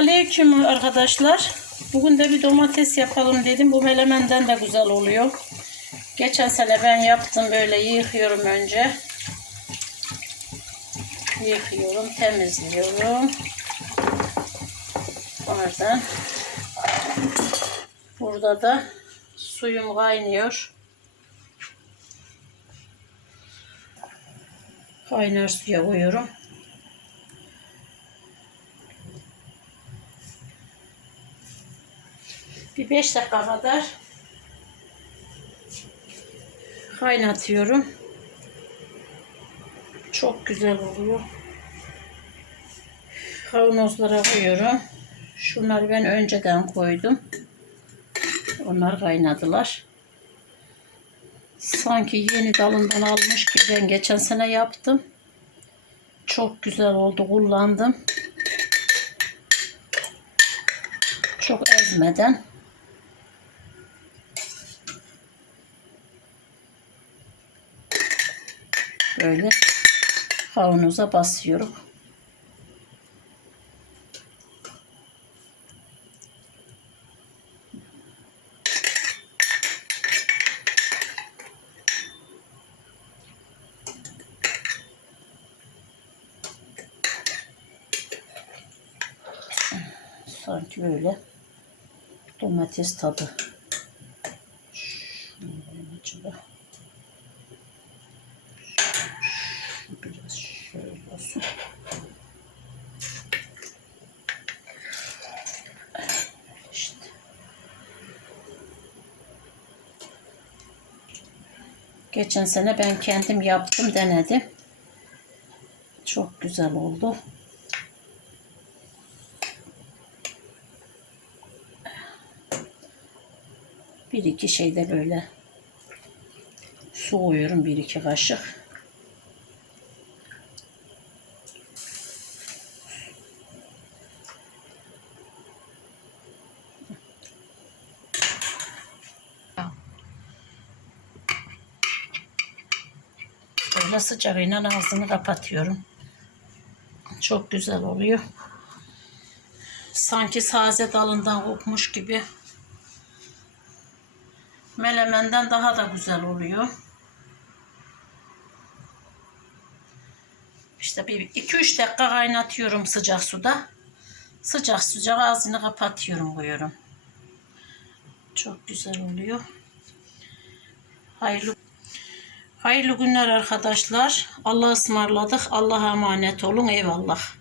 aleyküm arkadaşlar. Bugün de bir domates yapalım dedim. Bu melemenden de güzel oluyor. Geçen sene ben yaptım böyle yıkıyorum önce. Yıkıyorum, temizliyorum. Oradan burada da suyum kaynıyor. Kaynar suya koyuyorum. Bir 5 dakika kadar kaynatıyorum. Çok güzel oluyor. Kavanozlara koyuyorum. Şunları ben önceden koydum. Onlar kaynadılar. Sanki yeni dalından almış gibi ben geçen sene yaptım. Çok güzel oldu. Kullandım. Çok ezmeden. Böyle kavanoza basıyorum. Sanki böyle domates tadı. Şunu acaba. Biraz şöyle olsun. Geçen sene ben kendim yaptım, denedim. Çok güzel oldu. Bir iki şeyde böyle su koyuyorum bir iki kaşık. Böyle sıcağıyla ağzını kapatıyorum. Çok güzel oluyor. Sanki saze dalından kopmuş gibi. Melemenden daha da güzel oluyor. İşte bir 2-3 dakika kaynatıyorum sıcak suda. Sıcak sıcak ağzını kapatıyorum koyuyorum. Çok güzel oluyor. Hayırlı Hayırlı günler arkadaşlar. Allah'a ısmarladık. Allah'a emanet olun. Eyvallah.